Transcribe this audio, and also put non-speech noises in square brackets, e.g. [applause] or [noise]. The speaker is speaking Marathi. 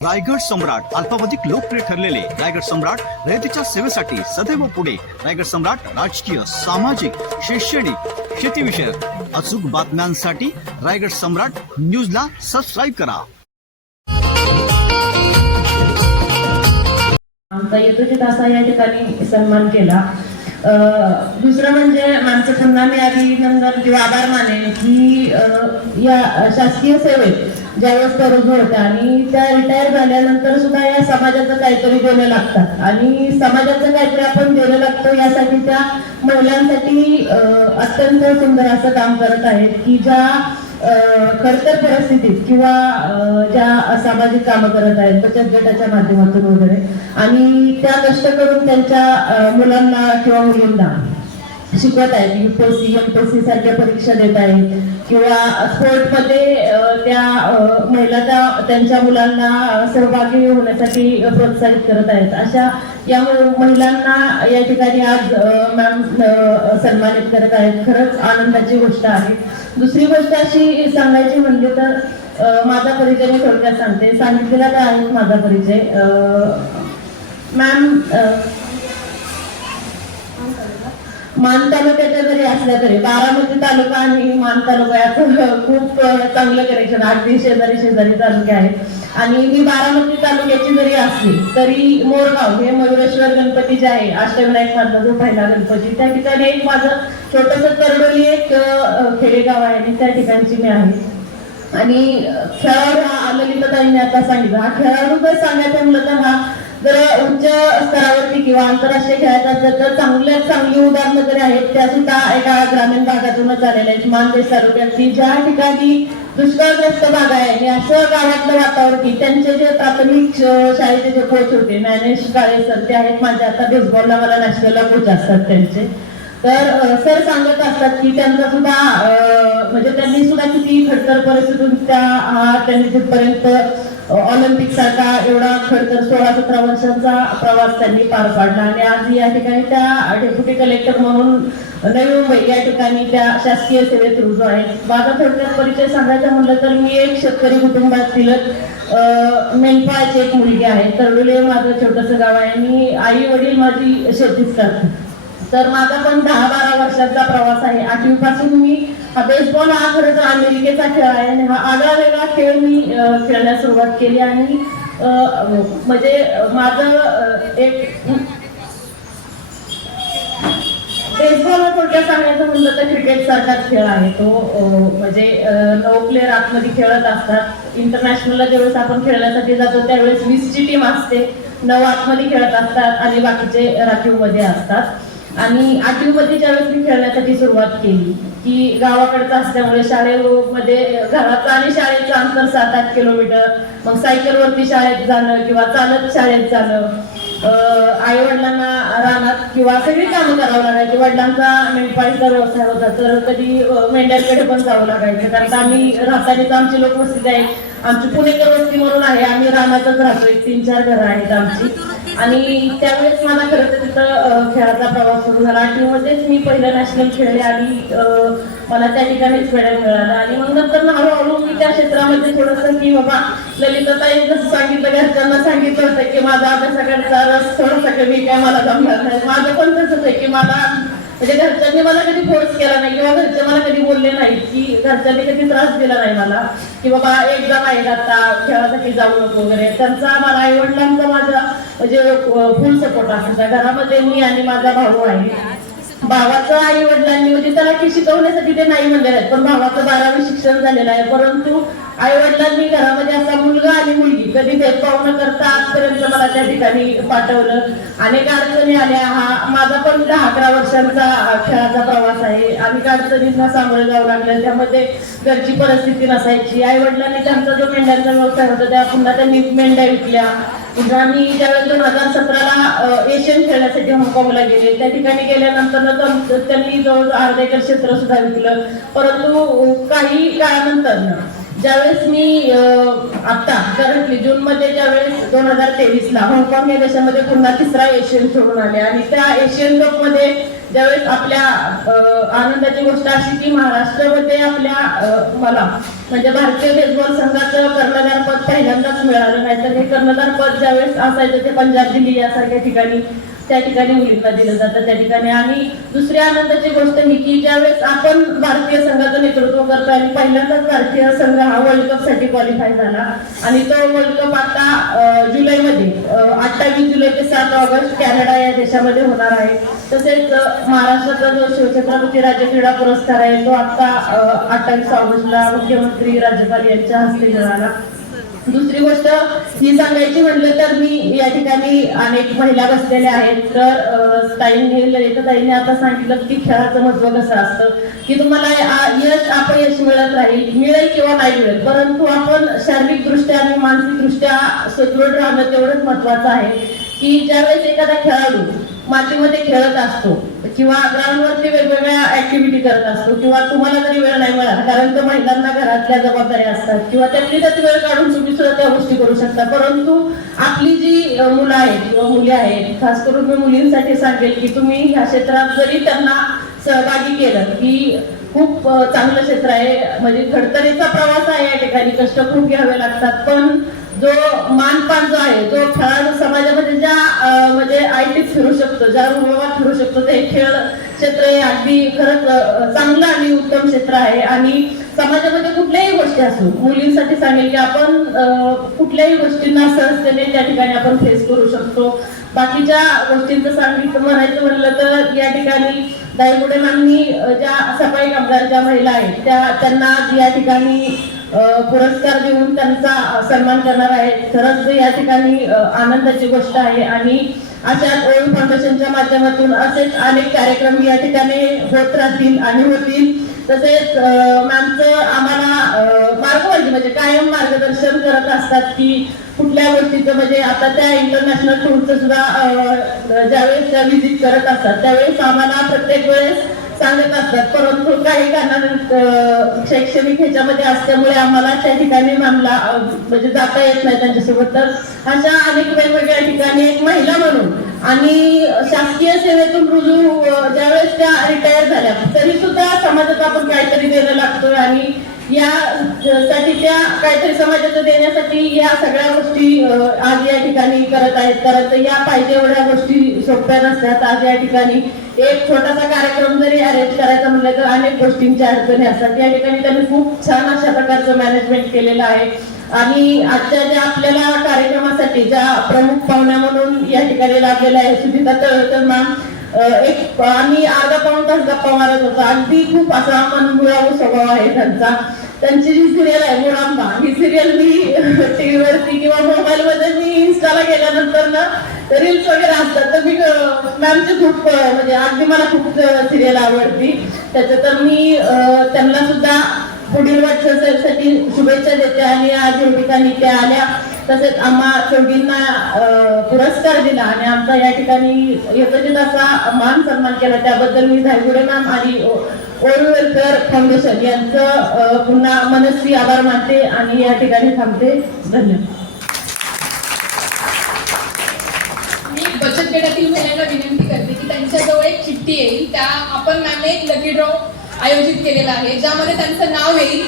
रायगड सम्राट अल्पावधिक लोकप्रिय ठरलेले रायगड सम्राट रयतेच्या सेवेसाठी सदैव पुढे. रायगड सम्राट राजकीय सामाजिक शैक्षणिक शेतीविषयक अचूक बातम्यांसाठी रायगड सम्राट न्यूजला सबस्क्राईब करा. आमचा यथोचित असा या ठिकाणी सन्मान केला. दुसरं म्हणजे माणसं पुन्हा मिळाली नंतर किंवा आभार माने की या शासकीय सेवेत ज्यावेळेस तरुण होत्या आणि त्या रिटायर झाल्यानंतर सुद्धा या समाजाचं काहीतरी देणं लागतात आणि समाजाचं काहीतरी आपण देणं लागतो यासाठी त्या महिलांसाठी अत्यंत सुंदर असं काम करत आहेत की ज्या अं, खडतर परिस्थितीत किंवा ज्या सामाजिक कामं करत आहेत बचत गटाच्या माध्यमातून वगैरे. आणि त्या कष्ट करून त्यांच्या मुलांना किंवा मुलींना शिकवत आहेत युपीएससी एमपीएससी सारख्या परीक्षा देत आहेत किंवा स्पोर्टमध्ये त्या महिला त्या त्यांच्या मुलांना सहभागी होण्यासाठी प्रोत्साहित करत आहेत. अशा या महिलांना या ठिकाणी आज मॅम सन्मानित करत आहेत. खरंच आनंदाची गोष्ट आहे. दुसरी गोष्ट अशी सांगायची म्हणजे तर माझा परिचय मी थोडक्यात सांगते. सांगितलेला तर आहेच माझा परिचय. मॅम मान तालुक्याच्या जरी असल्या तरी बारामती तालुका आणि मान तालुका याचं खूप चांगलं कनेक्शन अगदी शेजारी शेजारी तालुके आहेत. आणि मी बारामती तालुक्याची जरी असली तरी मोरगाव हे मयुरेश्वर गणपती जे आहे अष्टविनायक मधला जो पहिला गणपती त्या ठिकाणी एक माझं छोटस करडोली एक खेडेगाव आहे आणि त्या ठिकाणची मी आहे. आणि खेळाडू हा ललिताताईंनी आता सांगितलं. हा खेळाडू जर सांगायचं म्हणलं तर हा जर उच्च स्तरावरती किंवा आंतरराष्ट्रीय खेळायचं असेल तर चांगल्यात चांगली उदाहरणं जरी आहेत. त्या सुद्धा एका ग्रामीण भागातूनच आलेल्या आहेत. मानदेश तालुक्यातली ज्या ठिकाणी दुष्काळग्रस्त भाग आहे आणि असं गावातलं वातावरण त्यांचे जे प्राथमिक शाळेचे जे कोच होते ज्ञानेश काळे सर ते आहेत. माझे आता बेसबॉलला मला नॅशनलला कोच असतात त्यांचे. तर सर सांगत असतात की त्यांचा सुद्धा म्हणजे त्यांनी सुद्धा किती खडतर परिस्थितीतून त्या हा त्यांनी तिथपर्यंत ऑलिम्पिक सारखा एवढा खडतर सोळा सतरा वर्षांचा प्रवास त्यांनी पार पाडला. आणि आज या ठिकाणी त्या डेप्युटी कलेक्टर म्हणून नवी मुंबई या ठिकाणी त्या शासकीय सेवेत रुजू आहेत. माझा थोडक्यात परिचय सांगायचा म्हणलं तर मी एक शेतकरी कुटुंबातील मेंढपाळाची एक मुलगी आहे. तरडुले माझं छोटंसं गाव आहे. मी आई वडील माझी शेतीच करतात तर माझा पण दहा बारा वर्षाचा प्रवास आहे. आठवीपासून मी हा बेसबॉल हा खरं तर अमेरिकेचा खेळ आहे आणि हा आगळा वेगळा खेळ मी अ, खेळण्यास सुरुवात केली आणि म्हणजे माझं एक बेसबॉल हा थोडक्यात सांगायचं म्हणलं तर क्रिकेट सारखाच खेळ आहे. तो म्हणजे नऊ प्लेअर आतमध्ये खेळत असतात. इंटरनॅशनलला ज्यावेळेस आपण खेळण्यासाठी जातो त्यावेळेस वीसची टीम असते. नऊ आतमध्ये खेळत असतात आणि बाकीचे राखीवमध्ये असतात. आणि आठवीमध्ये ज्यावेळेस मी खेळण्यासाठी सुरुवात केली की गावाकडचं असल्यामुळे शाळेमध्ये घराचं आणि शाळेचं अंतर सात आठ किलोमीटर मग सायकलवरती शाळेत जाणं किंवा चालत शाळेत जाणं आई वडिलांना रानात किंवा सगळी कामं करावं लागायची वडिलांचा मेंढपाळीचा व्यवसाय होता तर कधी मेंढ्यांकडे पण जावं लागायचं. कारण आम्ही राहतानीच आमची लोकवस्ती आहे आमची पुणेकर वस्ती म्हणून आहे आम्ही रानातच राहतो एक तीन चार घरं आहेत आमची. आणि त्यावेळेस मला खरं तर तिथं खेळाचा प्रवास सुरू झाला. आठवीमध्येच मी पहिलं नॅशनल खेळले आणि मला त्या ठिकाणीच मेडल मिळाला. आणि मग नंतर ना हळूहळू मी त्या क्षेत्रामध्ये थोडंसं की बाबा ललिताताई जसं सांगितलं घरच्यांना सांगितलं होतं की माझा अभ्यासाकडचा रस थोडासा कमी काय मला जमणार नाही. माझं पण तसंच आहे की मला म्हणजे घरच्यांनी मला कधी फोर्स केला नाही किंवा घरचे मला कधी बोलले नाही की घरच्यांनी कधी त्रास दिला नाही मला. की बाबा एक्झाम आहे आता खेळासाठी जाऊ नको वगैरे. त्यांचा मला आई वडिलांचा माझा म्हणजे फुल सपोर्ट असायचा घरामध्ये मी आणि माझा भाऊ आहे. भावाचं आई वडिलांनी म्हणजे त्याला की शिकवण्यासाठी ते नाही म्हणले आहेत. पण भावाचं बारावी शिक्षण झालेलं आहे. परंतु आई वडिलांनी घरामध्ये असा मुलगा आणि मुलगी कधी भेदभाव न करता आजपर्यंत मला त्या ठिकाणी पाठवलं. अनेक अडचणी आल्या. हा माझा पण दहा अकरा वर्षांचा खेळाचा प्रवास आहे. अनेक अडचणींना सामोरे जावं लागलं. त्यामध्ये घरची परिस्थिती नसायची. आई वडिलांनी त्यांचा जो मेंढ्यांचा व्यवसाय होता त्या पुन्हा त्यांनी मेंढ्या विकल्या. पुन्हा मी ज्यावेळेस दोन हजार सतराला एशियन खेळण्यासाठी हाँगकाँगला गेले. त्या ठिकाणी गेल्यानंतर त्यांनी जवळ अर्धा एकर क्षेत्र सुद्धा विकलं. परंतु काही काळानंतर ज्यावेळेस मी अं, आता करंटली जून मध्ये ज्यावेळेस दोन हजार तेवीस ला हाँगकाँग या देशामध्ये पुन्हा तिसरा एशियन सोडून आले. आणि त्या एशियन कपमध्ये ज्यावेळेस आपल्या अं, आनंदाची गोष्ट अशी की महाराष्ट्रामध्ये आपल्या अं, मला म्हणजे भारतीय बेसबॉल संघाचं कर्णधार पद पहिल्यांदाच मिळालं नाही तर हे कर्णधार पद ज्यावेळेस असायचं ते पंजाब दिल्ली यासारख्या ठिकाणी त्या ठिकाणी मुलींना दिलं जातं. त्या ठिकाणी आणि दुसरी आनंदाची गोष्ट ही की ज्यावेळेस आपण भारतीय संघाचं नेतृत्व करतो आणि पहिल्यांदाच भारतीय संघ हा वर्ल्ड कपसाठी क्वालिफाय झाला आणि तो वर्ल्ड कप आता जुलैमध्ये अठ्ठावीस जुलै ते सात ऑगस्ट कॅनडा या देशामध्ये होणार आहे. तसेच महाराष्ट्राचा जो शिवछत्रपती राज्य क्रीडा पुरस्कार आहे तो आता अठ्ठावीस ऑगस्टला मुख्यमंत्री राज्यपाल यांच्या हस्ते मिळाला दुसरी गोष्ट ही सांगायची म्हटलं तर मी या ठिकाणी अनेक महिला बसलेल्या आहेत. तर ताईंनी ताईंनी आता सांगितलं की खेळाचं महत्त्व कसं असतं की तुम्हाला यश अपयश मिळत राहील मिळेल किंवा नाही मिळेल परंतु आपण शारीरिक दृष्ट्या आणि मानसिक दृष्ट्या सुदृढ राहणं तेवढंच महत्वाचं आहे की ज्यावेळेस एखादा खेळाडू मातीमध्ये खेळत असतो किंवा ग्राउंडवरती वेगवेगळ्या ऍक्टिव्हिटी करत असतो किंवा तुम्हाला जरी वेळ नाही मिळाला कारण तर महिलांना घरातल्या जबाबदाऱ्या असतात किंवा त्यातली त्यात वेळ काढून तुम्ही सुद्धा त्या गोष्टी करू शकता. परंतु आपली जी मुलं आहेत किंवा मुली आहेत खास करून मी मुलींसाठी सांगेल की तुम्ही ह्या क्षेत्रात जरी त्यांना सहभागी केलं की खूप चांगलं क्षेत्र आहे म्हणजे खडतरीचा प्रवास आहे या ठिकाणी कष्ट खूप घ्यावे लागतात. पण जो मानपान जो आहे जो खेळाडू समाजामध्ये ज्या म्हणजे आयटीत फिरू शकतो ज्या रुबाबात फिरू शकतो ते खेळ क्षेत्र हे अगदी खरंच चांगलं आणि उत्तम क्षेत्र आहे. आणि समाजामध्ये कुठल्याही गोष्टी असो मुलींसाठी सांगेल की आपण कुठल्याही गोष्टींना सहजतेने त्या ठिकाणी आपण फेस करू शकतो. बाकीच्या गोष्टींचं सांगितलं म्हणायचं म्हणलं तर या ठिकाणी दाईगुडे मॅमनी ज्या सफाई कामगार ज्या महिला आहेत त्या त्यांना या ठिकाणी पुरस्कार देऊन त्यांचा सन्मान करणार आहे. खरंच या ठिकाणी आनंदाची गोष्ट आहे. आणि अशा ओळख फाउंडेशनच्या माध्यमातून असेच अनेक कार्यक्रम या ठिकाणी होत राहतील आणि होतील. तसेच मॅमचं आम्हाला अ, म्हणजे कायम मार्गदर्शन करत असतात की कुठल्या गोष्टीचं म्हणजे आता त्या इंटरनॅशनल टूरचं सुद्धा ज्यावेळेस त्या व्हिजिट करत असतात त्यावेळेस आम्हाला प्रत्येक वेळेस सांगत असतात परंतु काही कारणाने शैक्षणिक ह्याच्यामध्ये असल्यामुळे आम्हाला त्या ठिकाणी मामला म्हणजे जाता येत नाही त्यांच्यासोबत. तर अशा अनेक वेगवेगळ्या ठिकाणी एक महिला म्हणून आणि शासकीय सेवेतून रुजू ज्यावेळेस त्या रिटायर झाल्या तरी सुद्धा समाजात आपण काहीतरी देणं लागतोय आणि यासाठी त्या काहीतरी समाजाचं देण्यासाठी या सगळ्या गोष्टी आज या ठिकाणी करत आहेत. कारण या पाहिजे एवढ्या गोष्टी सोप्या नसतात. आज या ठिकाणी एक छोटासा कार्यक्रम जरी अरेंज करायचा म्हणलं तर अनेक गोष्टींच्या अडचणी असतात या ठिकाणी त्यांनी खूप छान अशा प्रकारचं मॅनेजमेंट केलेलं आहे. आणि आजच्या ज्या आपल्याला कार्यक्रमासाठी ज्या प्रमुख पाहुण्या म्हणून या ठिकाणी लाभलेल्या आहे सुधीता तळकर मॅम एक आम्ही अर्धा पाऊण तास गप्पा मारत होतो. अगदी खूप असा मनमुळावू स्वभाव आहे त्यांचा. त्यांची जी सिरियल आहे मुळांबा ही सिरियल मी [laughs] टीव्हीवरती किंवा मोबाईलमध्ये मी इन्स्टाला गेल्यानंतर ना रील्स वगैरे असतात तर मी मॅमची खूप म्हणजे अगदी मला खूप सिरियल आवडती. त्याच्या तर मी त्यांना सुद्धा पुढील वाटचालीसाठी शुभेच्छा देते. आणि आज या ठिकाणी त्या आल्या. तसेच आम्हा चौघींना पुरस्कार दिला. आणि आमचा या ठिकाणी यथोचित असा मान सन्मान केला. त्याबद्दल मी धायगुडे मॅम आणि ओरू फाउंडेशन यांचं पुन्हा मनस्वी आभार मानते आणि या ठिकाणी थांबते. धन्यवाद मी बचत गटातील महिलांना विनंती करते की त्यांच्याजवळ एक चिठ्ठी येईल. त्या आपण मॅमने एक लकी ड्रॉ आयोजित केलेला आहे ज्यामध्ये त्यांचं नाव येईल.